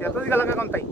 त्यातच गेला का कोणताही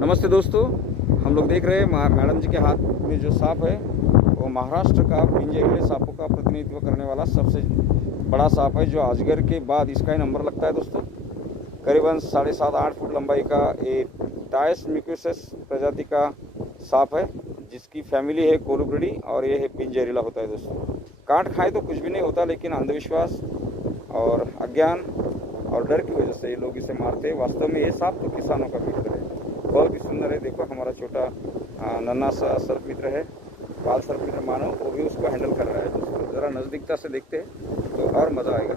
नमस्ते दोस्तों, हम लोग देख रहे हैं मैडम जी के हाथ में जो सांप है वो महाराष्ट्र का पिंजरे सांपों का प्रतिनिधित्व करने वाला सबसे बड़ा सांप है, जो अजगर के बाद इसका ही नंबर लगता है दोस्तों। करीबन 7.5-8 फुट लंबाई का एक टाइस म्यूकोसस प्रजाति का सांप है, जिसकी फैमिली है कोलुब्रिडी और ये है पिंजरीला होता है दोस्तों। काट खाए तो कुछ भी नहीं होता, लेकिन अंधविश्वास और अज्ञान और डर की वजह से ये लोग इसे मारते हैं। वास्तव में ये सांप तो किसानों का मित्र है, बहुत ही सुंदर है। देखो हमारा छोटा नन्हा सा सर्प मित्र है, बाल सर्प मित्र मानो, वो भी उसको हैंडल कर रहा है दोस्तों। ज़रा नज़दीकता से देखते हैं तो और मज़ा आएगा।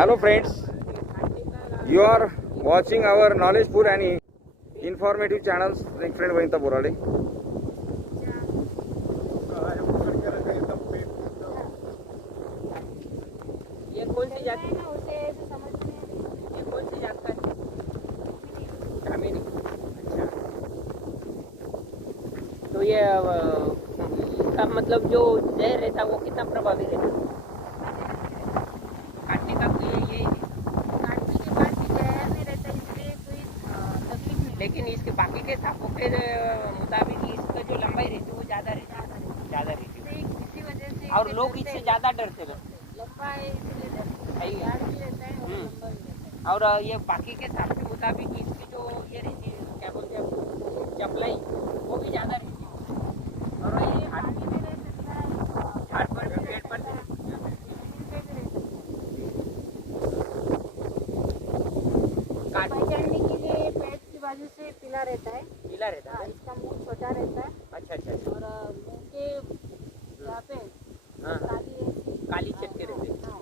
Hello friends, you are watching our knowledgeful and informative channels, friend Vanita Borale. ये कौन सी जात है? ये कौन सी जात का है? कामिनी। अच्छा, तो ये इसका मतलब जो जहर रहता वो कितना प्रभावी रहता? काटने का कोई ये काटने के बाद भी जहर नहीं रहता, इसलिए कोई तकलीफ नहीं। लेकिन इसके बाकी के सांपों के मुताबिक इसका जो लंबाई रहती है वो ज़्यादा रहती है, इसी वजह से और लोग इससे ज़्यादा डरते हैं। लंबा है इसीलिए सही है। झाड़ भी रहता है और लंबा भी रहता है। और ये बाकी के सांप के मुताबिक इसकी जो ये रहती है, क्या बोलते हैं, चपलाई, वो भी ज़्यादा रहती है। और ये हाथ पानी में रह सकता है, हाथ पर भी, पेट पर भी। पहचानने के लिए नीला रहता हाँ, है। इसका मुंह छोटा रहता है अच्छा अच्छा अच्छा। और मुंह के यहाँ पे हाँ काली ऐसी काली चटके रहते हैं। हाँ,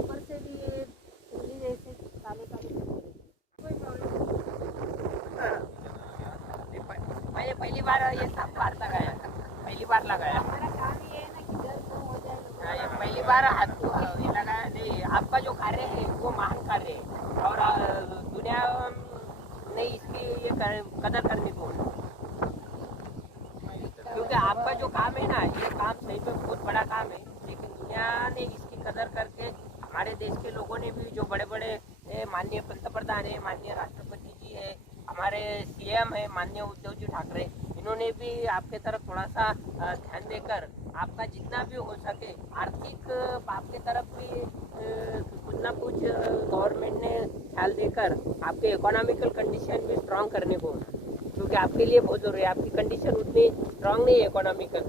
ऊपर से भी ये धूली जैसे काले काले चटके रहते हैं। कोई प्रॉब्लम मैंने पहली बार ये सांप बार लगाया, पहली बार लगाया। हमारा काम ये है ना कि जल्द कम हो जाए लोगों हाँ, ये पहली बार हाथ को ये लगाया। नहीं, आपका जो कार्य है वो महान कार्य है और दुनिया ने इसकी ये कदर करनी चाहिए, क्योंकि आपका जो काम है ना ये काम सही में बहुत बड़ा काम है, लेकिन दुनिया ने इसकी कदर करके हमारे देश के लोगों ने भी जो बड़े बड़े माननीय पंतप्रधान है, माननीय राष्ट्रपति जी है, हमारे सीएम है माननीय उद्धव जी ठाकरे, इन्होंने भी आपके तरफ थोड़ा सा ध्यान देकर आपका जितना भी हो सके आर्थिक आपके तरफ भी कुछ ना कुछ गवर्नमेंट ने ख्याल देकर आपके इकोनॉमिकल कंडीशन भी स्ट्रांग करने को, क्योंकि आपके लिए बहुत जरूरी है। आपकी कंडीशन उतनी स्ट्रांग नहीं है इकोनॉमिकल।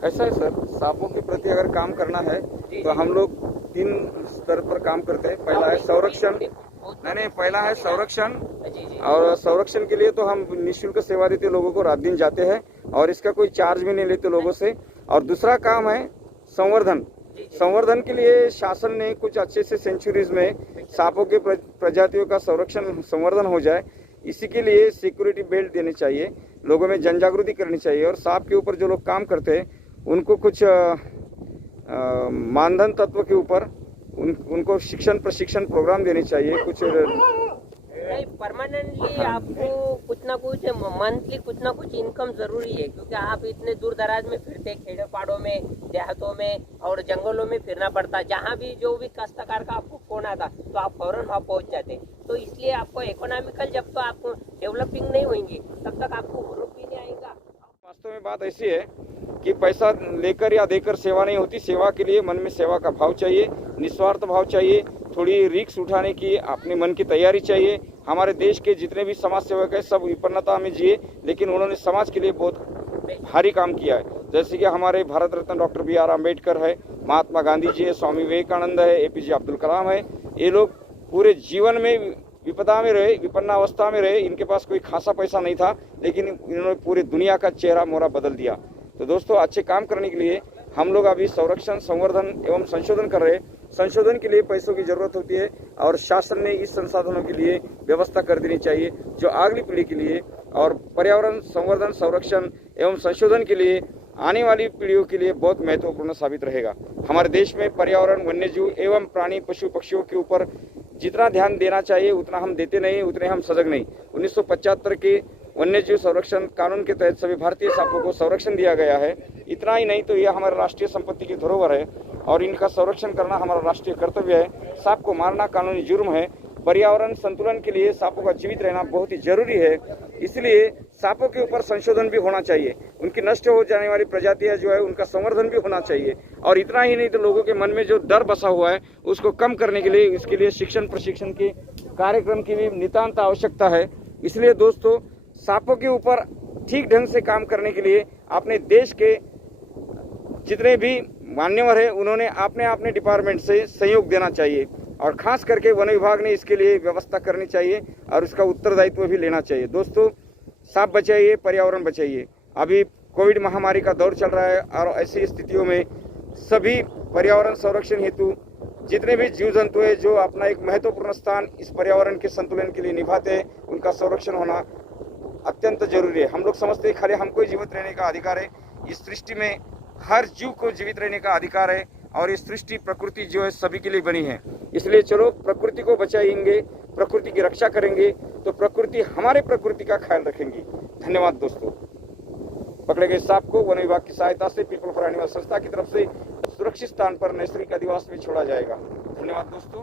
कैसा है सर, सांपों के प्रति अगर काम करना है तो हम लोग 3 स्तर पर काम करते हैं। पहला है संरक्षण, नहीं पहला है संरक्षण, जी जी और संरक्षण के लिए तो हम निःशुल्क सेवा देते लोगों को, रात दिन जाते हैं और इसका कोई चार्ज भी नहीं लेते लोगों से। और दूसरा काम है संवर्धन। संवर्धन के लिए शासन ने कुछ अच्छे से सेंचुरीज में सांपों के प्रजातियों का संरक्षण संवर्धन हो जाए, इसी के लिए सिक्योरिटी बेल्ट देने चाहिए, लोगों में जन जागृति करनी चाहिए। और सांप के ऊपर जो लोग काम करते हैं उनको कुछ मानधन तत्व के ऊपर उनको शिक्षण प्रशिक्षण प्रोग्राम देने चाहिए। कुछ नहीं, परमानेंटली आपको कुछ ना कुछ मंथली कुछ ना कुछ इनकम जरूरी है, क्योंकि आप इतने दूर दराज में फिरते, खेड़े पाड़ों में, देहातों में और जंगलों में फिरना पड़ता। जहाँ भी जो भी काश्तकार का आपको फोन आता तो आप फौरन वहाँ पहुँच जाते। तो इसलिए आपको इकोनॉमिकल जब तो आपको डेवलपिंग नहीं होंगी तब तक आपको ग्रुप भी नहीं आएगा। वास्तव में बात ऐसी है कि पैसा लेकर या देकर सेवा नहीं होती। सेवा के लिए मन में सेवा का भाव चाहिए, निस्वार्थ भाव चाहिए, थोड़ी रिस्क उठाने की अपने मन की तैयारी चाहिए। हमारे देश के जितने भी समाज सेवक हैं सब विपन्नता में जिए, लेकिन उन्होंने समाज के लिए बहुत भारी काम किया है। जैसे कि हमारे भारत रत्न डॉक्टर BR अम्बेडकर है, महात्मा गांधी जी है, स्वामी विवेकानंद है, APJ अब्दुल कलाम है। ये लोग पूरे जीवन में विपदा में रहे, विपन्नावस्था में रहे, इनके पास कोई खासा पैसा नहीं था, लेकिन इन्होंने पूरी दुनिया का चेहरा मोहरा बदल दिया। तो दोस्तों, अच्छे काम करने के लिए हम लोग अभी संरक्षण, संवर्धन एवं संशोधन कर रहे हैं। संशोधन के लिए पैसों की जरूरत होती है और शासन ने इस संसाधनों के लिए व्यवस्था कर देनी चाहिए जो अगली पीढ़ी के लिए, और पर्यावरण संवर्धन, संरक्षण एवं संशोधन के लिए आने वाली पीढ़ियों के लिए बहुत महत्वपूर्ण साबित रहेगा। हमारे देश में पर्यावरण, वन्यजीव एवं प्राणी, पशु पक्षियों के ऊपर जितना ध्यान देना चाहिए उतना हम देते नहीं, उतने हम सजग नहीं। 1975 के वन्यजीव संरक्षण कानून के तहत सभी भारतीय सांपों को संरक्षण दिया गया है। इतना ही नहीं तो यह हमारी राष्ट्रीय संपत्ति की धरोहर है और इनका संरक्षण करना हमारा राष्ट्रीय कर्तव्य है। सांप को मारना कानूनी जुर्म है। पर्यावरण संतुलन के लिए सांपों का जीवित रहना बहुत ही जरूरी है, इसलिए सांपों के ऊपर संशोधन भी होना चाहिए। उनकी नष्ट हो जाने वाली प्रजातियां जो है उनका संवर्धन भी होना चाहिए। और इतना ही नहीं तो लोगों के मन में जो डर बसा हुआ है उसको कम करने के लिए इसके लिए शिक्षण प्रशिक्षण के कार्यक्रम की भी नितांत आवश्यकता है। इसलिए दोस्तों, सांपों के ऊपर ठीक ढंग से काम करने के लिए अपने देश के जितने भी मान्यवर है उन्होंने अपने डिपार्टमेंट से सहयोग देना चाहिए और खास करके वन विभाग ने इसके लिए व्यवस्था करनी चाहिए और उसका उत्तरदायित्व भी लेना चाहिए। दोस्तों, सांप बचाइए, पर्यावरण बचाइए। अभी कोविड महामारी का दौर चल रहा है और ऐसी स्थितियों में सभी पर्यावरण संरक्षण हेतु जितने भी जीव जंतु है जो अपना एक महत्वपूर्ण स्थान इस पर्यावरण के संतुलन के लिए निभाते हैं, उनका संरक्षण होना अत्यंत जरूरी है। हम लोग समझते हैं खाली हमको जीवित रहने का अधिकार है, इस सृष्टि में हर जीव को जीवित रहने का अधिकार है और ये सृष्टि प्रकृति जो है सभी के लिए बनी है। इसलिए चलो प्रकृति को बचाएंगे, प्रकृति की रक्षा करेंगे तो प्रकृति हमारे प्रकृति का ख्याल रखेंगी। धन्यवाद दोस्तों। पकड़े गए सांप को वन विभाग की सहायता से पीपल फॉर एनिमल संस्था की तरफ से सुरक्षित स्थान पर नैसर्गिक अधिवास में छोड़ा जाएगा। धन्यवाद दोस्तों,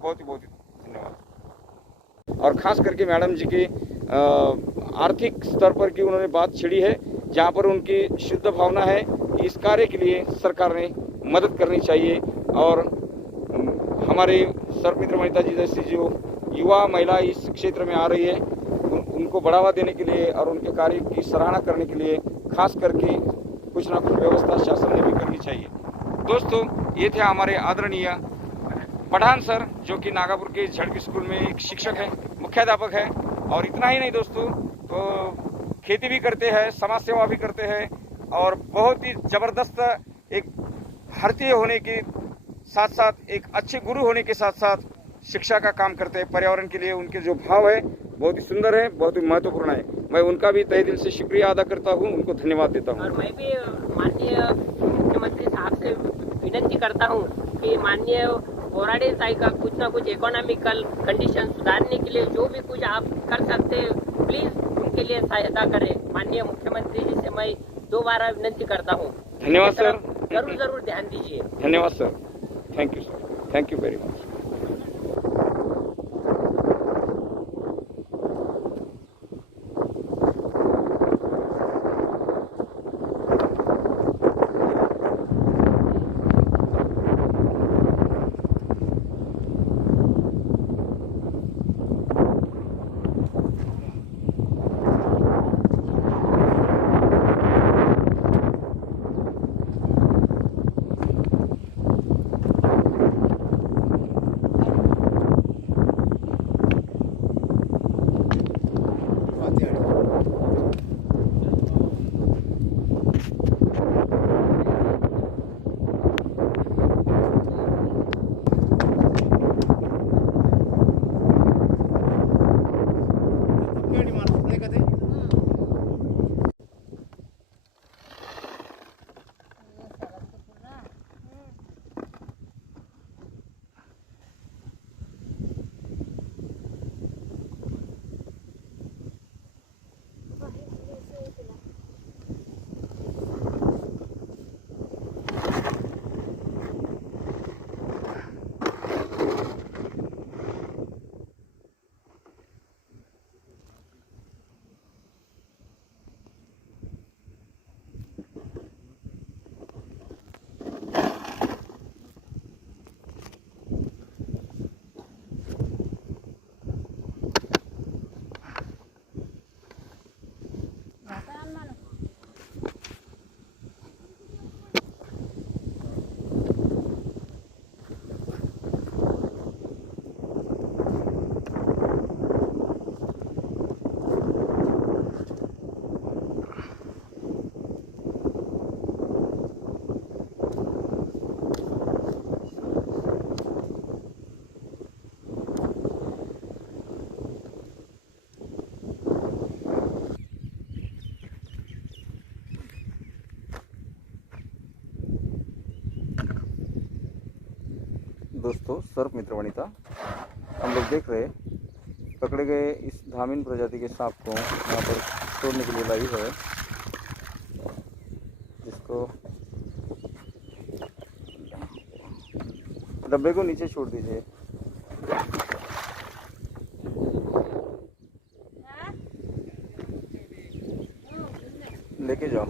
बहुत ही धन्यवाद। और खास करके मैडम जी के आर्थिक स्तर पर की उन्होंने बात छिड़ी है, जहाँ पर उनकी शुद्ध भावना है कि इस कार्य के लिए सरकार ने मदद करनी चाहिए। और हमारे सर्वमित्र वनिता जी जैसी जो युवा महिला इस क्षेत्र में आ रही है उनको बढ़ावा देने के लिए और उनके कार्य की सराहना करने के लिए खास करके कुछ ना कुछ व्यवस्था शासन ने भी करनी चाहिए। दोस्तों, ये थे हमारे आदरणीय पठान सर, जो कि नागापुर के झड़पी स्कूल में एक शिक्षक है, मुख्याध्यापक है। और इतना ही नहीं दोस्तों, तो खेती भी करते हैं, समाज सेवा भी करते हैं और बहुत ही ज़बरदस्त एक भारतीय होने के साथ साथ एक अच्छे गुरु होने के साथ साथ शिक्षा का काम करते हैं। पर्यावरण के लिए उनके जो भाव है बहुत ही सुंदर है, बहुत ही महत्वपूर्ण है। मैं उनका भी तहे दिल से शुक्रिया अदा करता हूँ, उनको धन्यवाद देता हूँ। और मैं भी माननीय मुख्यमंत्री साहब से विनती करता हूँ कि माननीय बोराडे साई का कुछ ना कुछ इकोनॉमिकल कंडीशन सुधारने के लिए जो भी कुछ आप कर सकते हैं प्लीज उनके लिए सहायता करें। माननीय मुख्यमंत्री जी से मैं दोबारा विनती करता हूँ। धन्यवाद सर। जरूर ध्यान दीजिए। धन्यवाद sir. Thank you sir. Thank you very much. दोस्तों सर्प मित्र वनिता, हम लोग देख रहे पकड़े गए इस धामिन प्रजाति के सांप को यहाँ पर छोड़ने के लिए लाई है, जिसको डब्बे को नीचे छोड़ दीजिए। लेके जाओ।